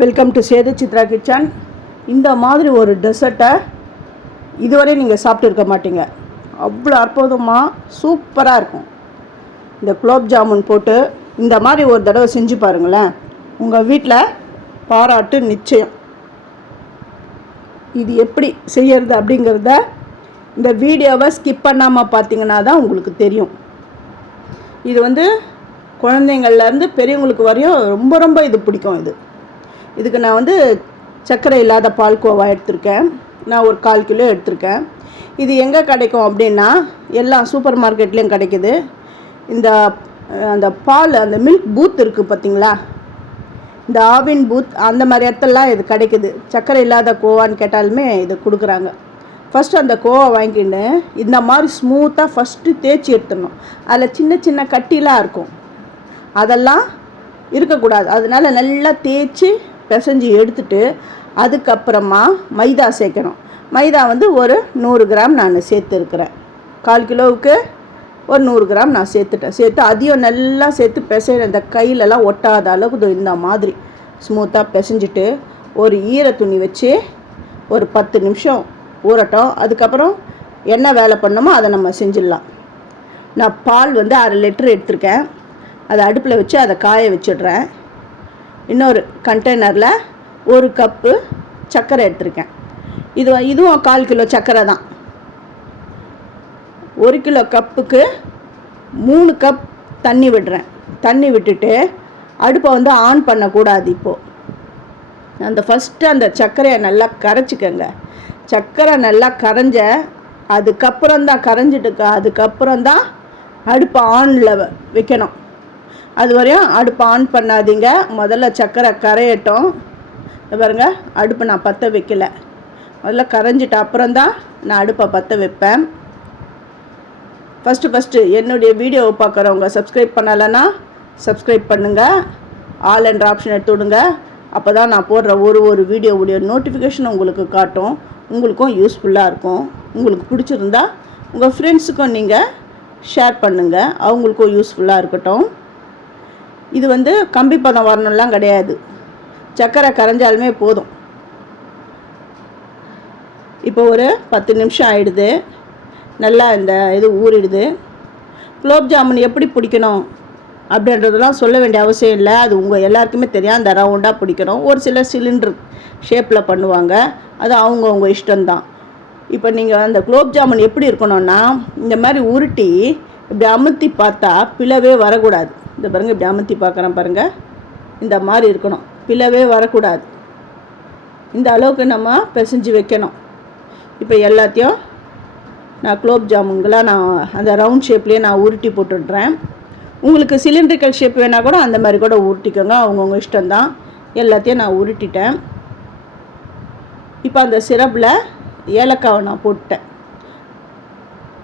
Welcome to Sethu Chitra kitchen இந்த மாதிரி ஒரு டெசர்ட்டை இதுவரை நீங்கள் சாப்பிட்டுருக்க மாட்டீங்க. அவ்வளோ அற்புதமாக சூப்பராக இருக்கும். இந்த குலோப் ஜாமுன் போட்டு இந்த மாதிரி ஒரு தடவை செஞ்சு பாருங்களேன். உங்கள் வீட்டில் பாராட்டு நிச்சயம். இது எப்படி செய்யறது அப்படிங்கிறத இந்த வீடியோவை ஸ்கிப் பண்ணாமல் பார்த்தீங்கன்னா தான் உங்களுக்கு தெரியும். இது வந்து குழந்தைங்கள்லேருந்து பெரியவங்களுக்கு வரையும் ரொம்ப ரொம்ப இது பிடிக்கும் இது. இதுக்கு நான் வந்து சர்க்கரை இல்லாத பால்கோவா எடுத்திருக்கேன். நான் ஒரு கால் கிலோ எடுத்திருக்கேன். இது எங்கே கிடைக்கும் அப்படின்னா எல்லா சூப்பர் மார்க்கெட்லேயும் கிடைக்குது. இந்த அந்த பால் அந்த மில்க் பூத் இருக்குது பார்த்தீங்களா? இந்த ஆவின் பூத் அந்த மாதிரி இடத்துலலாம் இது கிடைக்குது. சர்க்கரை இல்லாத கோவான்னு கேட்டாலுமே இது கொடுக்குறாங்க. ஃபஸ்ட்டு அந்த கோவா வாங்கிக்கின்னு இந்த மாதிரி ஸ்மூத்தாக ஃபஸ்ட்டு தேய்ச்சி எடுத்துடணும். அதில் சின்ன சின்ன கட்டிலாம் இருக்கும். அதெல்லாம் இருக்கக்கூடாது. அதனால நல்லா தேய்ச்சி பிசைஞ்சு எடுத்துட்டு அதுக்கப்புறமா மைதா சேர்க்கணும். மைதா வந்து ஒரு நூறு கிராம் நான் சேர்த்துருக்குறேன். கால் கிலோவுக்கு ஒரு நூறு கிராம் நான் சேர்த்துட்டேன். சேர்த்து அதையும் நல்லா சேர்த்து பிசைற இந்த கையிலலாம் ஒட்டாத அளவுக்கு இந்த மாதிரி ஸ்மூத்தாக பிசைஞ்சிட்டு ஒரு ஈர துணி வச்சு ஒரு பத்து நிமிஷம் ஊறட்டும். அதுக்கப்புறம் என்ன வேலை பண்ணணுமோ அதை நம்ம செஞ்சிடலாம். நான் பால் வந்து அரை லிட்டர் எடுத்திருக்கேன். அதை அடுப்பில் வச்சு அதை காய வச்சிடுறேன். இன்னொரு கண்டெய்னரில் ஒரு கப்பு சர்க்கரை எடுத்திருக்கேன். இது இதுவும் கால் கிலோ சர்க்கரை தான். ஒரு கிலோ கப்புக்கு மூணு கப் தண்ணி விடுறேன். தண்ணி விட்டுட்டு அடுப்பை வந்து ஆன் பண்ணக்கூடாது இப்போது அந்த ஃபஸ்ட்டு அந்த சர்க்கரையை நல்லா கரைச்சிக்கங்க. சர்க்கரை நல்லா கரைஞ்ச அதுக்கப்புறம் தான் கரைஞ்சிட்டுக்கா அதுக்கப்புறம் தான் அடுப்பை ஆனில் வைக்கணும். அது வரையும் அடுப்பை ஆன் பண்ணாதீங்க. முதல்ல சர்க்கரை கரையட்டும். பாருங்கள் பாருங்க அடுப்பை நான் பற்ற வைக்கல. முதல்ல கரைஞ்சிட்ட அப்புறம்தான் நான் அடுப்பை பற்ற வைப்பேன். ஃபஸ்ட்டு ஃபஸ்ட்டு என்னுடைய வீடியோவை பார்க்குறவங்க சப்ஸ்கிரைப் பண்ணலைன்னா சப்ஸ்கிரைப் பண்ணுங்கள் ஆல் என்ற ஆப்ஷன் எடுத்து விடுங்க. அப்போ தான் நான் போடுற ஒரு ஒரு வீடியோவுடைய நோட்டிஃபிகேஷன் உங்களுக்கு காட்டும். உங்களுக்கும் யூஸ்ஃபுல்லாக இருக்கும். உங்களுக்கு பிடிச்சிருந்தா உங்கள் ஃப்ரெண்ட்ஸுக்கும் நீங்கள் ஷேர் பண்ணுங்கள் அவங்களுக்கும் யூஸ்ஃபுல்லாக இருக்கட்டும். இது வந்து கம்பி பதம் வரணும்லாம் கிடையாது. சர்க்கரை கரைஞ்சாலுமே போதும். இப்போ ஒரு பத்து நிமிஷம் ஆயிடுது. நல்லா இந்த இது ஊறிடுது. குலோப் ஜாமுன் எப்படி பிடிக்கணும் அப்படின்றதெல்லாம் சொல்ல வேண்டிய அவசியம் இல்லை. அது உங்கள் எல்லாருக்குமே தெரியும். அந்த ரவுண்டாக பிடிக்கணும். ஒரு சில சிலிண்டர் ஷேப்பில் பண்ணுவாங்க. அது அவங்கவுங்க இஷ்டம்தான். இப்போ நீங்கள் அந்த குலோப் ஜாமுன் எப்படி இருக்கணும்னா இந்த மாதிரி உருட்டி இப்படி அமுத்தி பார்த்தா பிளவே வரக்கூடாது. இந்த பாருங்க இப்படி அமுத்தி பார்க்குறேன் பாருங்கள் இந்த மாதிரி இருக்கணும். பிளவே வரக்கூடாது. இந்த அளவுக்கு நம்ம பிசைஞ்சு வைக்கணும். இப்போ எல்லாத்தையும் நான் குலோப் ஜாமுன்களாக நான் அந்த ரவுண்ட் ஷேப்லேயே நான் உருட்டி போட்டுடுறேன். உங்களுக்கு சிலிண்ட்ரிக்கல் ஷேப் வேணால் கூட அந்த மாதிரி கூட உருட்டிக்கோங்க. அவங்கவுங்க இஷ்டம்தான். எல்லாத்தையும் நான் உருட்டிட்டேன். இப்போ அந்த சிரப்பில் ஏலக்காவை நான் போட்டுட்டேன்.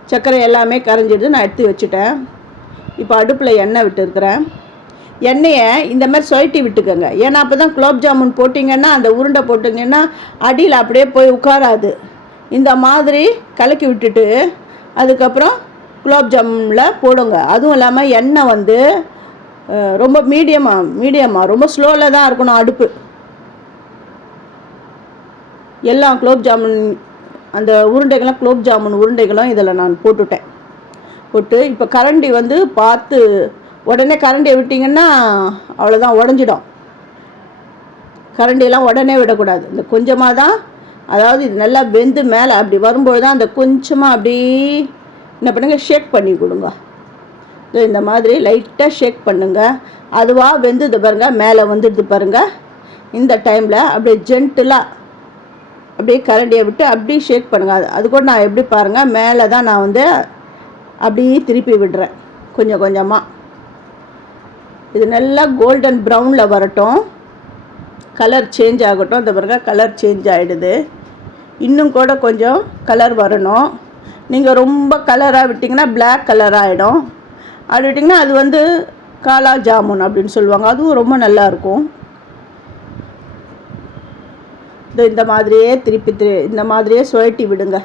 சர்க்கரை எல்லாமே கரைஞ்சிடுது நான் எடுத்து வச்சுட்டேன். இப்போ அடுப்பில் எண்ணெய் விட்டுருக்குறேன். எண்ணெயை இந்த மாதிரி சொயட்டி விட்டுக்கோங்க. ஏன்னா அப்போ தான் குலோப் ஜாமுன் போட்டிங்கன்னா அந்த உருண்டை போட்டிங்கன்னா அடியில் அப்படியே போய் உட்காராது. இந்த மாதிரி கலக்கி விட்டுட்டு அதுக்கப்புறம் குலோப் ஜாமுனில் போடுங்க. அதுவும் இல்லாமல் எண்ணெய் வந்து ரொம்ப மீடியமாக மீடியமாக ரொம்ப ஸ்லோவில் தான் இருக்கணும் அடுப்பு. எல்லா குலோப் ஜாமுன் அந்த உருண்டைகளும் குலோப் ஜாமுன் உருண்டைகளும் இதில் நான் போட்டுட்டேன். போட்டு இப்போ கரண்டி வந்து பார்த்து உடனே கரண்டியை விட்டிங்கன்னா அவ்வளோதான் உடஞ்சிடும். கரண்டியெல்லாம் உடனே விடக்கூடாது. இந்த கொஞ்சமாக தான் அதாவது இது நல்லா வெந்து மேலே அப்படி வரும்போது தான் அந்த கொஞ்சமாக அப்படி என்ன பண்ணுங்க ஷேக் பண்ணி கொடுங்க. இந்த மாதிரி லைட்டாக ஷேக் பண்ணுங்கள் அதுவாக வெந்து பாருங்கள் மேலே வந்துடுது பாருங்கள் இந்த டைமில் அப்படியே ஜென்டிலாக அப்படியே கரண்டியை விட்டு அப்படியே ஷேக் பண்ணுங்க. அது அது கூட நான் எப்படி பாருங்கள் மேலே தான் நான் வந்து அப்படியே திருப்பி விடுறேன். கொஞ்சம் கொஞ்சமாக இது நல்லா கோல்டன் ப்ரௌனில் வரட்டும். கலர் சேஞ்ச் ஆகட்டும். இந்த பிறகு கலர் சேஞ்ச் ஆகிடுது இன்னும் கூட கொஞ்சம் கலர் வரணும். நீங்கள் ரொம்ப கலராக விட்டிங்கன்னா பிளாக் கலர் ஆகிடும் அப்படி விட்டிங்கன்னா அது வந்து காலா ஜாமுன் அப்படின்னு சொல்லுவாங்க. அதுவும் ரொம்ப நல்லா இருக்கும். இந்த மாதிரியே திருப்பி திரு இந்த மாதிரியே சுழட்டி விடுங்க.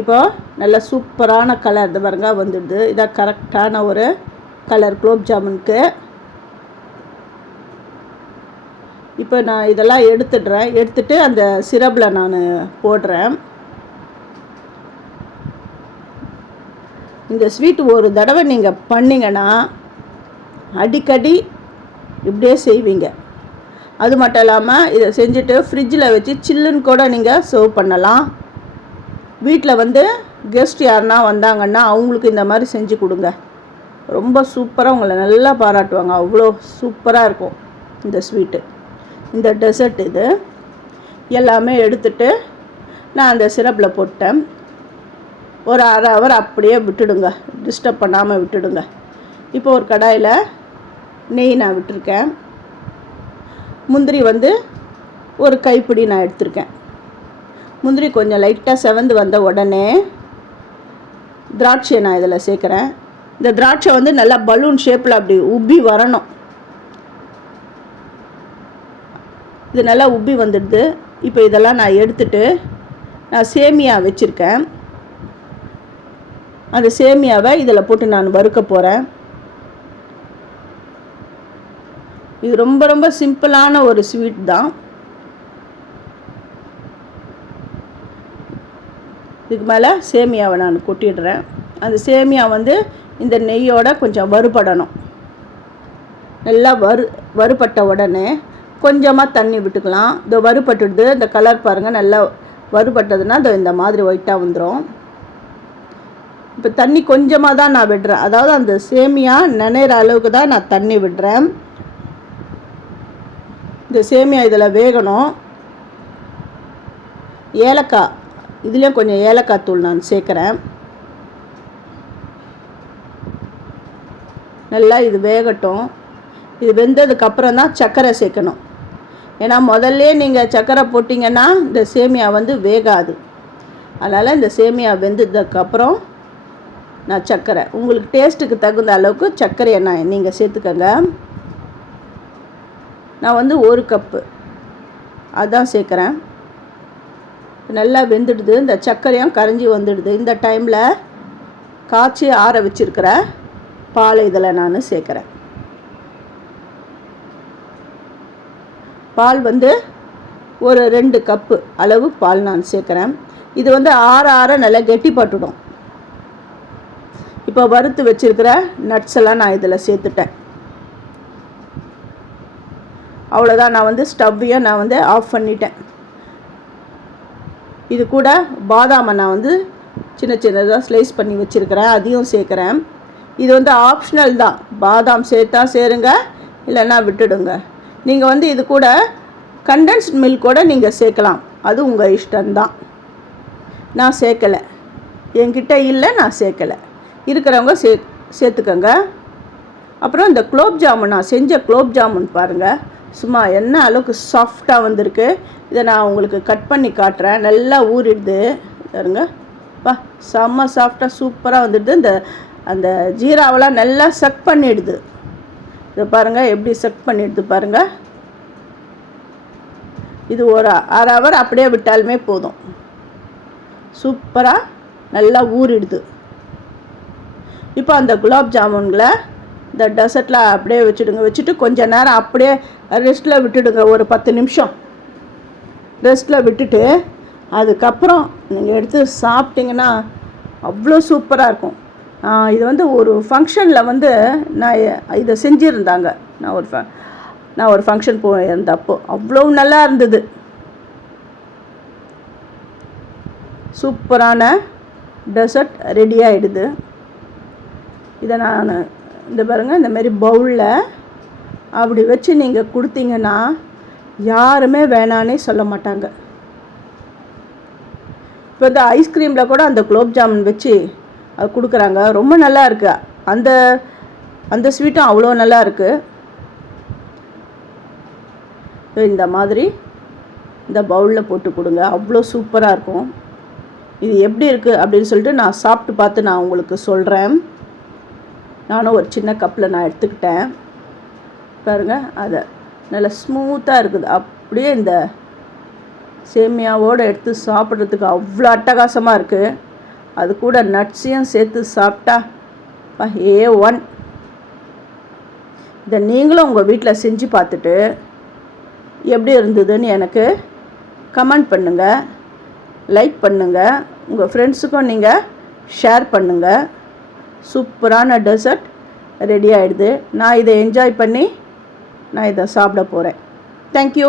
இப்போது நல்ல சூப்பரான கலர் இந்த பாருங்க வந்துடுது. இதான் கரெக்டான ஒரு கலர் குலோப் ஜாமுனுக்கு. இப்போ நான் இதெல்லாம் எடுத்துடுறேன். எடுத்துட்டு அந்த சிரப்பில் நான் போடுறேன். இந்த ஸ்வீட் ஒரு தடவை நீங்கள் பண்ணிங்கன்னா அடிக்கடி இப்படியே செய்வீங்க. அது மட்டும் இல்லாமல் இதை செஞ்சுட்டு ஃப்ரிட்ஜில் வச்சு சில்லுன்னு கூட நீங்கள் சர்வ் பண்ணலாம். வீட்டில் வந்து கெஸ்ட் யாருன்னா வந்தாங்கன்னா அவங்களுக்கு இந்த மாதிரி செஞ்சு கொடுங்க. ரொம்ப சூப்பராக உங்களை நல்லா பாராட்டுவாங்க. அவ்வளோ சூப்பராக இருக்கும் இந்த ஸ்வீட்டு இந்த டெசர்ட் இது. எல்லாமே எடுத்துட்டு நான் அந்த சிரப்பில் போட்டேன். ஒரு அரை ஹவர் அப்படியே விட்டுடுங்க. டிஸ்டர்ப் பண்ணாமல் விட்டுடுங்க. இப்போ ஒரு கடாயில் நெய் நான் விட்டுருக்கேன். முந்திரி வந்து ஒரு கைப்பிடி நான் எடுத்திருக்கேன். முந்திரி கொஞ்சம் லைட்டாக செவந்து வந்த உடனே திராட்சையை நான் இதில் சேர்க்குறேன். இந்த திராட்சை வந்து நல்லா பலூன் ஷேப்பில் அப்படி உப்பி வரணும். இது நல்லா உப்பி வந்துடுது. இப்போ இதெல்லாம் நான் எடுத்துட்டு நான் சேமியா வச்சுருக்கேன். அந்த சேமியாவை இதில் போட்டு நான் வறுக்க போகிறேன் இது ரொம்ப ரொம்ப சிம்பிளான ஒரு ஸ்வீட் தான். இதுக்கு மேலே சேமியாவை நான் கொட்டிடுறேன். அந்த சேமியா வந்து இந்த நெய்யோட கொஞ்சம் வறுபடணும். நல்லா வறு வறுபட்ட உடனே கொஞ்சமாக தண்ணி விட்டுக்கலாம். இந்த வறுபட்டுடுது. இந்த கலர் பாருங்கள் நல்லா வறுபட்டதுன்னா இந்த இந்த மாதிரி ஒயிட்டாக வந்துடும் இப்போ தண்ணி கொஞ்சமாக தான் நான் விடுறேன். அதாவது அந்த சேமியா நினைற அளவுக்கு தான் நான் தண்ணி விடுறேன். இந்த சேமியா இதில் வேகணும். ஏலக்காய் இதுலேயும் கொஞ்சம் ஏலக்காய் தூள் நான் சேர்க்குறேன். நல்லா இது வேகட்டும். இது வெந்ததுக்கப்புறம் தான் சர்க்கரை சேர்க்கணும். ஏன்னா முதல்ல நீங்கள் சர்க்கரை போட்டிங்கன்னா இந்த சேமியா வந்து வேகாது. அதனால் இந்த சேமியா வெந்ததுக்கப்புறம் நான் சர்க்கரை உங்களுக்கு டேஸ்ட்டுக்கு தகுந்த அளவுக்கு சர்க்கரையை நான் நீங்கள் சேர்த்துக்கங்க. நான் வந்து ஒரு கப்பு. அதான் சேர்க்குறேன். நல்லா வெந்துடுது. இந்த சர்க்கரையும் கரைஞ்சி வந்துடுது. இந்த டைமில் காய்ச்சி ஆற வச்சுருக்கிற பால் இதில் நான் சேர்க்குறேன். பால் வந்து ஒரு ரெண்டு கப்பு அளவு பால் நான் சேர்க்குறேன். இது வந்து ஆற ஆற நல்லா கெட்டிப்பட்டுடும் இப்போ வறுத்து வச்சுருக்கிற நட்ஸ் எல்லாம் நான் இதில் சேர்த்துட்டேன். அவ்வளோதான் நான் வந்து ஸ்டவ்வையும் நான் வந்து ஆஃப் பண்ணிட்டேன். இது கூட பாதாமை நான் வந்து சின்ன சின்னதாக ஸ்லைஸ் பண்ணி வச்சுருக்கிறேன் அதையும் சேர்க்குறேன். இது வந்து ஆப்ஷனல் தான். பாதாம் சேர்த்தா சேருங்க இல்லைன்னா விட்டுடுங்க. நீங்கள் வந்து இது கூட கண்டென்ஸ்ட் மில்க் கூட நீங்கள் சேர்க்கலாம். அது உங்கள் இஷ்டம்தான். நான் சேர்க்கலை. என்கிட்ட இல்லை நான் சேர்க்கலை. இருக்கிறவங்க சே சேர்த்துக்கோங்க. அப்புறம் இந்த குலோப் ஜாமுன் நான் செஞ்ச குலோப் ஜாமுன் பாருங்கள் சும்மா என்ன அளவுக்கு சாஃப்டாக வந்திருக்கு. இதை நான் உங்களுக்கு கட் பண்ணி காட்டுறேன். நல்லா ஊறிடுது. பாருங்க. பா செம்ம சாஃப்டாக சூப்பராக வந்துடுது இந்த அந்த ஜீராவெல்லாம் நல்லா செக் பண்ணிடுது. இதை பாருங்கள் எப்படி செக் பண்ணிடுது பாருங்கள் இது ஒரு அரை ஹவர் அப்படியே விட்டாலுமே போதும். சூப்பராக நல்லா ஊறிடுது. இப்போ அந்த குலாப் ஜாமுன்களை இந்த டெசர்ட்டில் அப்படியே வச்சுடுங்க. வச்சுட்டு கொஞ்ச நேரம் அப்படியே ரெஸ்ட்டில் விட்டுடுங்க. ஒரு பத்து நிமிஷம். ரெஸ்ட்டில் விட்டுட்டு அதுக்கப்புறம் நீங்கள் எடுத்து சாப்பிட்டிங்கன்னா அவ்வளோ சூப்பராக இருக்கும். இது வந்து ஒரு ஃபங்க்ஷனில் வந்து நான் இதை செஞ்சுருந்தாங்க. நான் ஒரு ஃப நான் ஒரு ஃபங்க்ஷன் போயிருந்தப்போ. அவ்வளோ நல்லா இருந்தது. சூப்பரான டெசர்ட் ரெடி ஆகிடுது இதை நான் இந்த பாருங்கள் இந்த மாதிரி பவுலில் அப்படி வச்சு நீங்கள் கொடுத்தீங்கன்னா யாருமே வேணான்னே சொல்ல மாட்டாங்க. இப்போ இந்த ஐஸ்கிரீமில் கூட அந்த குலோப் ஜாமுன் வச்சு அது கொடுக்குறாங்க. ரொம்ப நல்லா இருக்கு. அந்த அந்த ஸ்வீட்டும் அவ்வளோ நல்லா இருக்குது இந்த மாதிரி இந்த பவுலில் போட்டு கொடுங்க. அவ்வளோ சூப்பராக இருக்கும். இது எப்படி இருக்குது அப்படின்னு சொல்லிட்டு நான் சாப்பிட்டு பார்த்து நான் உங்களுக்கு சொல்கிறேன் நானும் ஒரு சின்ன கப்பில் நான் எடுத்துக்கிட்டேன். பாருங்கள் அதை நல்லா ஸ்மூத்தாக இருக்குது. அப்படியே இந்த சேமியாவோடு எடுத்து சாப்பிட்றதுக்கு அவ்வளோ அட்டகாசமாக இருக்குது அது கூட நட்ஸையும் சேர்த்து சாப்பிட்டா ஏ ஒன் இதை நீங்களும் உங்கள் வீட்டில் செஞ்சு பார்த்துட்டு எப்படி இருந்ததுன்னு எனக்கு கமெண்ட் பண்ணுங்கள் லைக் பண்ணுங்கள் உங்கள் ஃப்ரெண்ட்ஸுக்கும் நீங்கள் ஷேர் பண்ணுங்கள் சூப்பரான டெசர்ட் ரெடி ஆகிடுது நான் இதை என்ஜாய் பண்ணி நான் இதை சாப்பிட போகிறேன் தேங்க்யூ